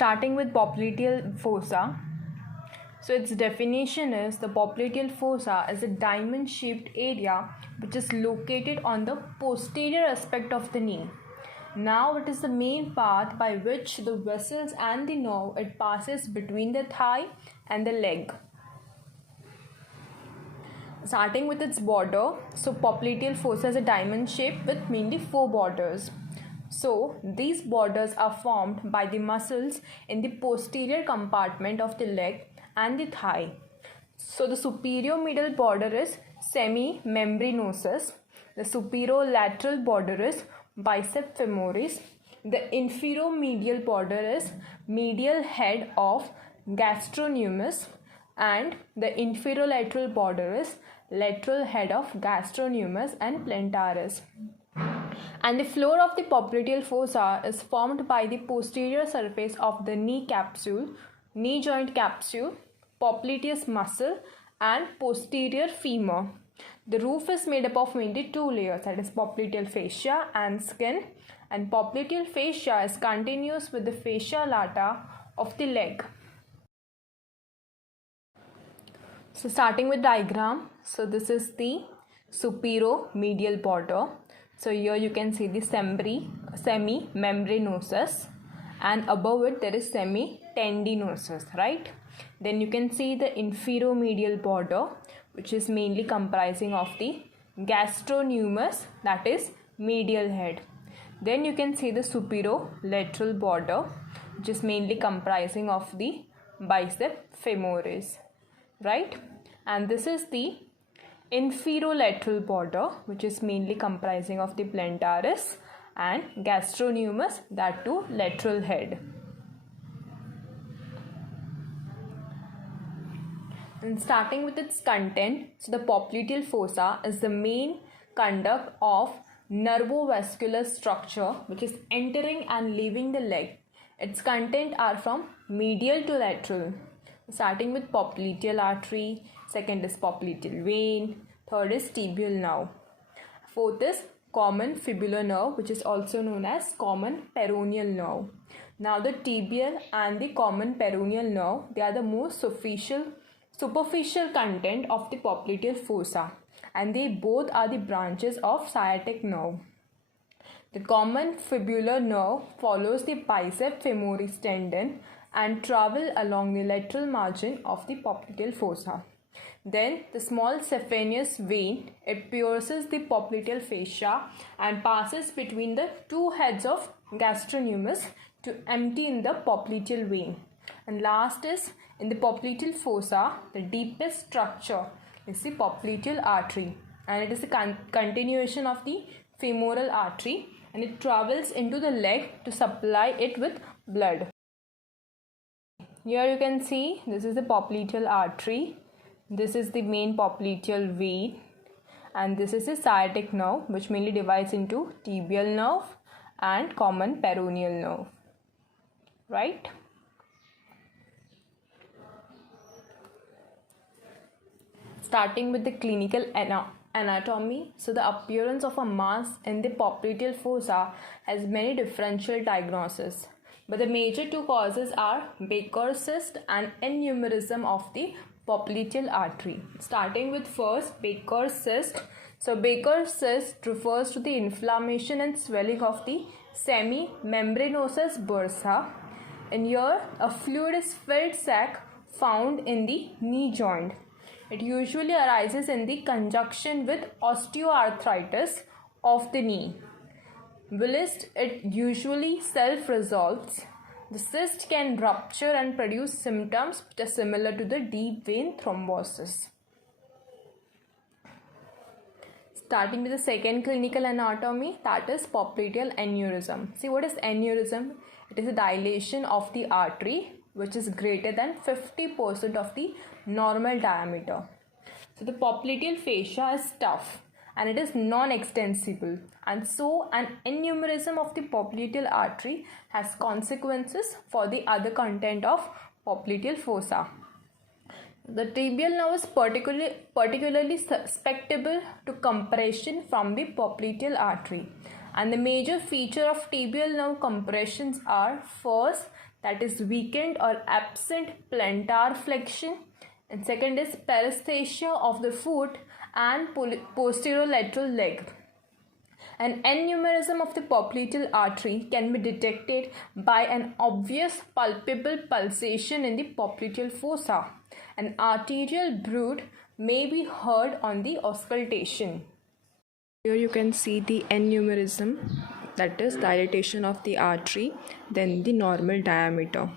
starting with popliteal fossa. So its definition is the popliteal fossa is a diamond-shaped area which is located on the posterior aspect of the knee. Now it is the main path by which the vessels and the nerve it passes between the thigh and the leg. Starting with its border, so popliteal fossa is a diamond shape with mainly 4 borders. So these borders are formed by the muscles in the posterior compartment of the leg and the thigh. So the superior medial border is semimembranosus, the superolateral border is biceps femoris, the infero-medial border is medial head of gastrocnemius, and the inferolateral border is lateral head of gastrocnemius and plantaris. And the floor of the popliteal fossa is formed by the posterior surface of the knee capsule, knee joint capsule, popliteus muscle and posterior femur. The roof is made up of mainly 2 layers, that is popliteal fascia and skin, and popliteal fascia is continuous with the fascia lata of the leg. So starting with diagram, so this is the superomedial border. So here you can see the semimembranosus and above it there is semitendinosus, right? Then you can see the inferomedial border which is mainly comprising of the gastrocnemius, that is medial head. Then you can see the superolateral border which is mainly comprising of the biceps femoris, right? And this is the inferolateral border which is mainly comprising of the plantaris and gastrocnemius, that too lateral head. And starting with its content, so the popliteal fossa is the main conduct of nervovascular structure which is entering and leaving the leg. Its content are from medial to lateral, starting with popliteal artery, second is popliteal vein, third is tibial nerve, fourth is common fibular nerve which is also known as common peroneal nerve. Now the tibial and the common peroneal nerve, they are the most superficial content of the popliteal fossa and they both are the branches of sciatic nerve. The common fibular nerve follows the biceps femoris tendon and travel along the lateral margin of the popliteal fossa. Then the small saphenous vein, it pierces the popliteal fascia and passes between the 2 heads of gastrocnemius to empty in the popliteal vein. And last is in the popliteal fossa, the deepest structure is the popliteal artery and it is a continuation of the femoral artery and it travels into the leg to supply it with blood. Here you can see this is the popliteal artery, this is the main popliteal vein and this is the sciatic nerve which mainly divides into tibial nerve and common peroneal nerve, right? Starting with the clinical anatomy, so the appearance of a mass in the popliteal fossa has many differential diagnoses, but the major 2 causes are Baker's cyst and aneurysm of the popliteal artery. Starting with first Baker's cyst. So Baker's cyst refers to the inflammation and swelling of the semimembranosus bursa. And here a fluid is filled sac found in the knee joint. It usually arises in the conjunction with osteoarthritis of the knee. Whilst it usually self-resolves, the cyst can rupture and produce symptoms which are similar to the deep vein thrombosis. Starting with the second clinical anatomy, that is popliteal aneurysm. See, what is aneurysm? It is a dilation of the artery which is greater than 50% of the normal diameter. So the popliteal fascia is tough and it is non-extensible, and so an aneurysm of the popliteal artery has consequences for the other content of popliteal fossa. The tibial nerve is particularly susceptible to compression from the popliteal artery, and the major feature of tibial nerve compressions are first that is weakened or absent plantar flexion. And second is paresthesia of the foot and posterolateral leg. An aneurysm of the popliteal artery can be detected by an obvious palpable pulsation in the popliteal fossa. An arterial bruit may be heard on the auscultation. Here you can see the aneurysm, that is dilatation of the artery, then the normal diameter.